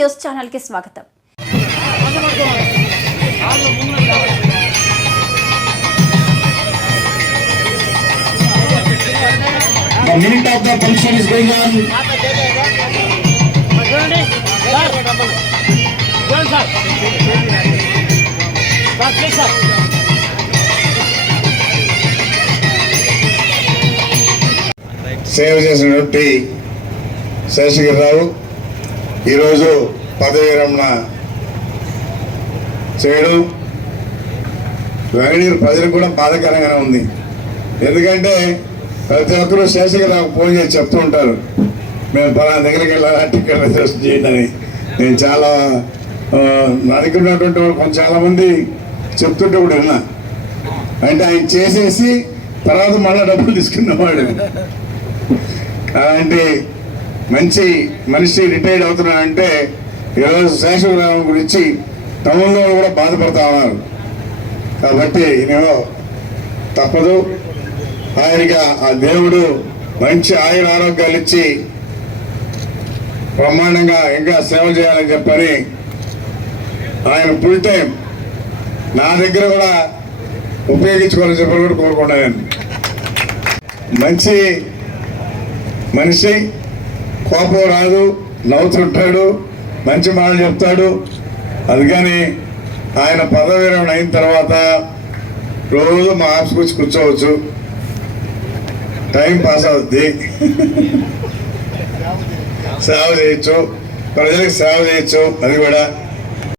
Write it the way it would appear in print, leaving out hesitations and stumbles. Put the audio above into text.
News channel కి స్వాగతం. The minute of the function is going on. సేవ చేసినటువంటి శేషగిరిరావు ఈరోజు పదవి విరమణ చేయడం వెంకటగిరి ప్రజలకు కూడా బాధాకరంగానే ఉంది. ఎందుకంటే ప్రతి ఒక్కరూ శేషగిరిరావు ఫోన్ చేసి చెప్తూ ఉంటారు, మేము పలానా దగ్గరికి వెళ్ళాలా, టికెట్ రిజర్వేషన్ చేయండి అని. నేను చాలా నా దగ్గర ఉన్నటువంటి వాళ్ళు చాలామంది చెప్తుంటే కూడా విన్నా. అంటే ఆయన చేసేసి తర్వాత మళ్ళీ డబ్బులు తీసుకున్నవాడు. అలాంటి మంచి మనిషి రిటైర్డ్ అవుతున్నాడంటే ఈరోజు శేషగిరిరావు గురించి టౌన్లో కూడా బాధపడతా ఉన్నారు. కాబట్టి నేను తప్పదు, ఆయనగా ఆ దేవుడు మంచి ఆయుర ఆరోగ్యాలు ఇచ్చి బ్రహ్మాండంగా ఇంకా సేవ చేయాలని చెప్పని ఆయన ఫుల్ టైం నా దగ్గర కూడా ఉపయోగించుకోవాలని చెప్పని కూడా కోరుకున్నాను. మంచి మనిషి, కోపం రాదు, నవ్వుతుంటాడు, మంచి మాటలు చెప్తాడు. అందుకని ఆయన పదవి విరమణ అయిన తర్వాత రోజు మా ఆఫీస్కి వచ్చి కూర్చోవచ్చు, టైం పాస్ అవుద్ది, సేవ చేయొచ్చు, ప్రజలకు సేవ చేయొచ్చు. అది కూడా